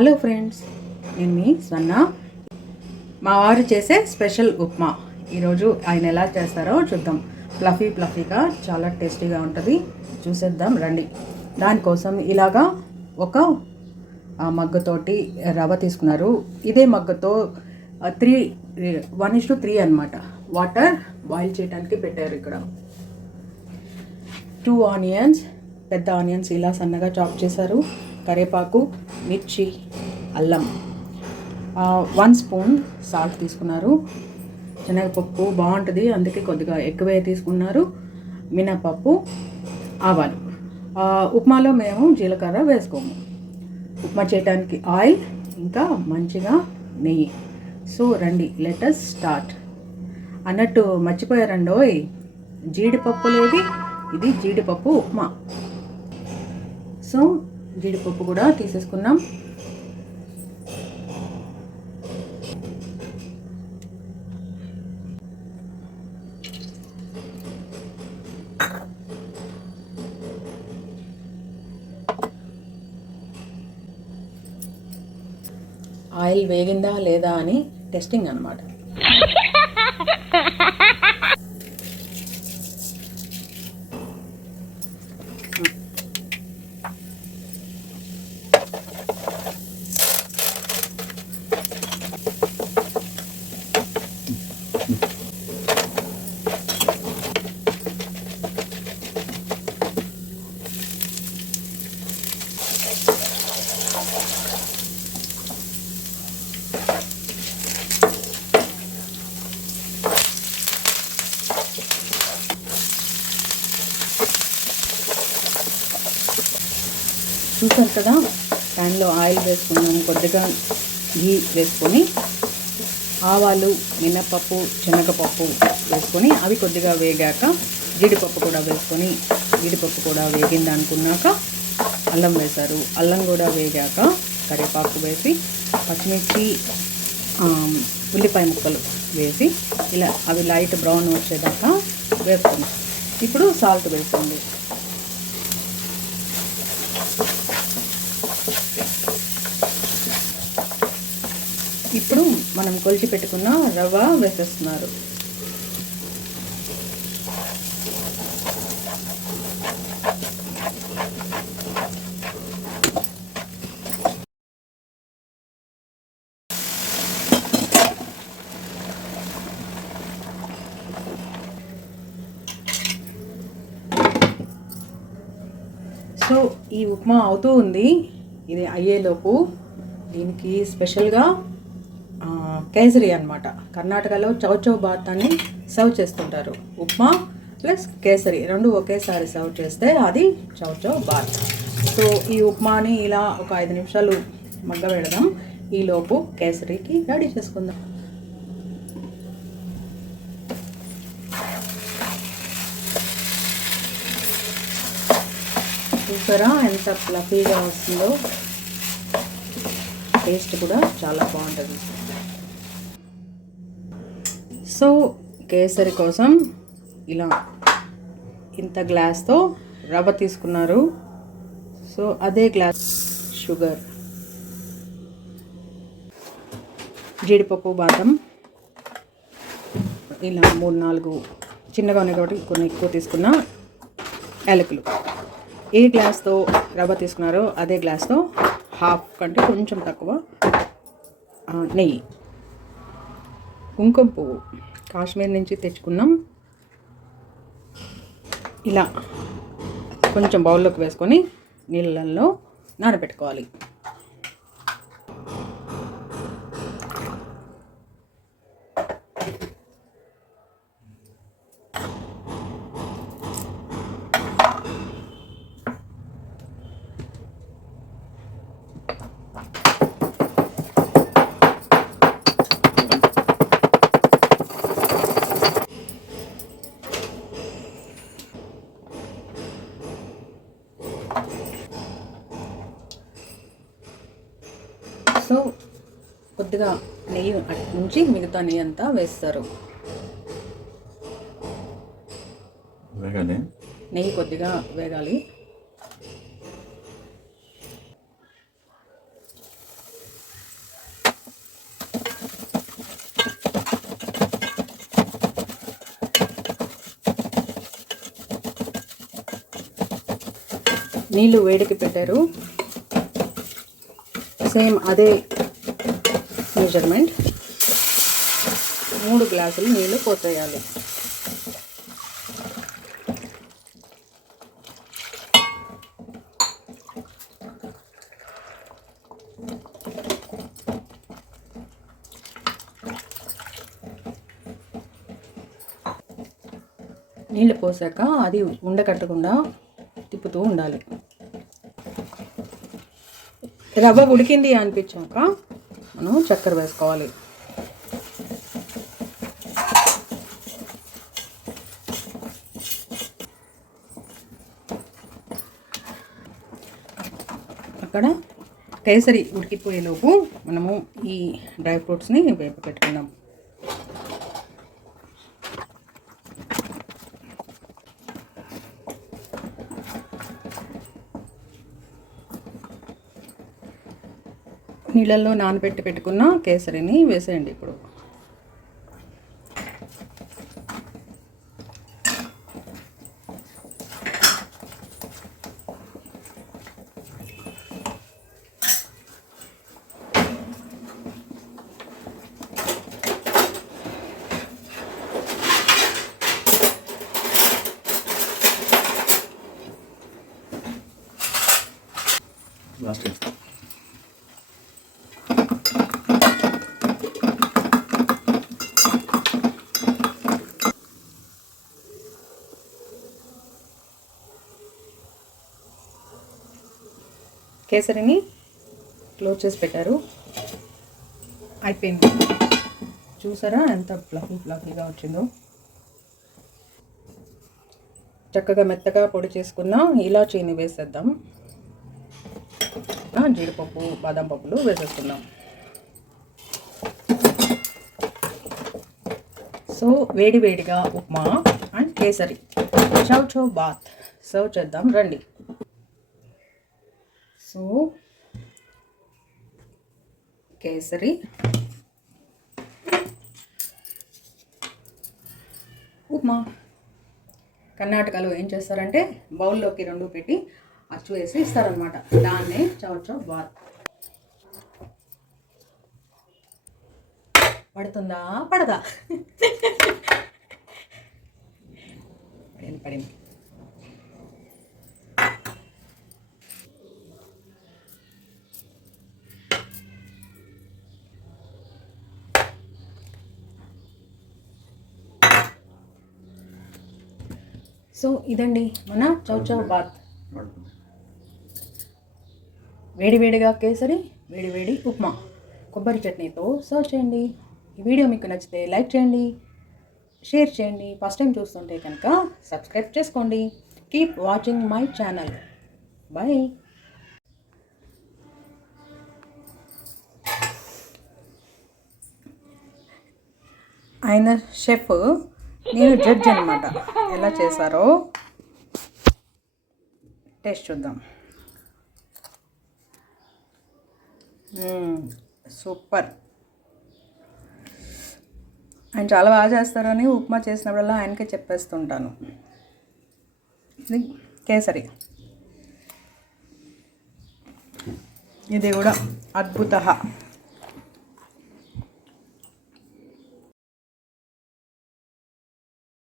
Hello friends, నేను మీ స్వర్ణ. మా వారు చేసే స్పెషల్ ఉప్మా ఈరోజు ఆయన ఎలా చేస్తారో చూద్దాం. ఫ్లఫీగా చాలా టేస్టీగా ఉంటుంది. చూసేద్దాం రండి. దానికోసం ఇలాగా ఒక మగ్గతోటి రవ్వ తీసుకున్నారు. ఇదే మగ్గతో 1:3 అనమాట వాటర్ బాయిల్ చేయడానికి పెట్టారు. ఇక్కడ 2 ఆనియన్స్, పెద్ద ఆనియన్స్ ఇలా సన్నగా చాప్ చేశారు. కరివేపాకు, మిర్చి, అల్లం, 1 స్పూన్ సాల్ట్ తీసుకున్నారు. శనగపప్పు బాగుంటుంది, అందుకే కొద్దిగా ఎక్కువే తీసుకున్నారు. మినపప్పు, ఆవాలు. ఉప్మాలో మేము జీలకర్ర వేసుకోము. ఉప్మా చేయడానికి ఆయిల్, ఇంకా మంచిగా నెయ్యి. సో రండి, లెటస్ స్టార్ట్. అన్నట్టు మర్చిపోయారండోయ్, జీడిపప్పు లేదు. ఇది జీడిపప్పు ఉప్మా. సో జీడిపప్పు కూడా తీసేసుకున్నాం. ఆయిల్ వేగిందా లేదా అని టెస్టింగ్ అన్నమాట. చూసారు కదా, ప్యాన్లో ఆయిల్ వేసుకున్నాం. కొద్దిగా ఘీ వేసుకొని ఆవాలు, మినపప్పు, శనగపప్పు వేసుకొని అవి కొద్దిగా వేగాక జీడిపప్పు కూడా వేసుకొని, జీడిపప్పు కూడా వేగింది అనుకున్నాక అల్లం వేశారు. అల్లం కూడా వేగాక కరివేపాకు వేసి, పచ్చిమిర్చి, ఉల్లిపాయ ముక్కలు వేసి ఇలా అవి లైట్ బ్రౌన్ వచ్చేదాకా వేసుకున్నాం. ఇప్పుడు సాల్ట్ వేసుకోండి. ఇప్పుడు మనం కొలిచి పెట్టుకున్న రవ్వ వేసేస్తున్నారు. సో ఈ ఉప్మా అవుతూ ఉంది. ఇది అయ్యేలోపు దీనికి స్పెషల్గా కేసరి అనమాట. కర్ణాటకలో చౌచౌ బాత్ అని సర్వ్ చేస్తుంటారు. ఉప్మా ప్లస్ కేసరి రెండు ఒకేసారి సర్వ్ చేస్తే అది చౌచౌ బాత్. సో ఈ ఉప్మాని ఇలా ఒక 5 నిమిషాలు మగ్గబెడదాం. ఈలోపు కేసరికి రెడీ చేసుకుందాం. చూసారా ఎంత ఫ్లఫీగా వస్తుందో. టేస్ట్ కూడా చాలా బాగుంటుంది. సో కేసరి కోసం ఇలా ఇంత గ్లాస్తో రవ్వ తీసుకున్నారు. సో అదే గ్లాస్ షుగర్, జీడిపప్పు, బాదం ఇలా 3-4 చిన్నగా ఉన్నాయి కాబట్టి కొన్ని ఎక్కువ తీసుకున్న యాలకులు. ఏ గ్లాస్తో రవ్వ తీసుకున్నారో అదే గ్లాస్తో హాఫ్ కంటే కొంచెం తక్కువ నెయ్యి. కుంకుమ పువ్వు కాశ్మీర్ నుంచి తెచ్చుకున్నాం. ఇలా కొంచెం బౌల్లోకి వేసుకొని నీళ్ళల్లో నానబెట్టుకోవాలి. సో కొద్దిగా నెయ్యి అటు నుంచి మిగతా నెయ్యి అంతా వేస్తారు. నెయ్యి కొద్దిగా వేగాలి. నీళ్ళు వేడికి పెట్టారు. సేమ్ అదే మెజర్మెంట్ 3 గ్లాసులు నీళ్ళు పోసేయాలి. నీళ్ళు పోసాక అది ఉండకట్టకుండా తిప్పుతూ ఉండాలి. రవ్వ ఉడికింది అనిపించాక మనం చక్కెర వేసుకోవాలి. అక్కడ కేసరి ఉడికిపోయేలోపు మనము ఈ డ్రై ఫ్రూట్స్ని వేప పెట్టుకుందాం. నీళ్ళల్లో నానబెట్టి పెట్టుకున్న కేసరిని వేసేయండి. ఇప్పుడు కేసరిని క్లోజ్ చేసి పెట్టారు. అయిపోయింది. చూసారా ఎంత ఫ్లఫీగా వచ్చిందో. చక్కగా మెత్తగా పొడి చేసుకున్న ఇలాచీని వేసేద్దాం. జీడిపప్పు, బాదం పప్పులు వేసేసుకుందాం. సో వేడివేడిగా ఉప్మా అండ్ కేసరి చౌచౌ బాత్ సర్వ్ చేద్దాం రండి. సో కేసరి, ఉప్మా. కర్ణాటకలో ఏం చేస్తారంటే బౌల్లోకి 2 పెట్టి అచ్చు వేసి ఇస్తారనమాట. దాన్నే చౌచౌ బాత్. పడుతుందా పడదా? పడింది. సో ఇదండి మన చౌచౌ బాత్. వేడివేడిగా కేసరి, వేడివేడి ఉప్మా, కొబ్బరి చట్నీతో సర్వ్ చేయండి. ఈ వీడియో మీకు నచ్చితే లైక్ చేయండి, షేర్ చేయండి. ఫస్ట్ టైం చూస్తుంటే కనుక సబ్స్క్రైబ్ చేసుకోండి. Keep watching my channel. Bye. ఆయన షెఫ్, నేను జడ్జ్ అనమాట. ఎలా చేశారో టేస్ట్ చూద్దాం. సూపర్. ఆయన చాలా బాగా చేస్తారని ఉప్మా చేసినప్పుడల్లా ఆయనకే చెప్పేస్తుంటాను. ఇది కేసరి, ఇది కూడా అద్భుత.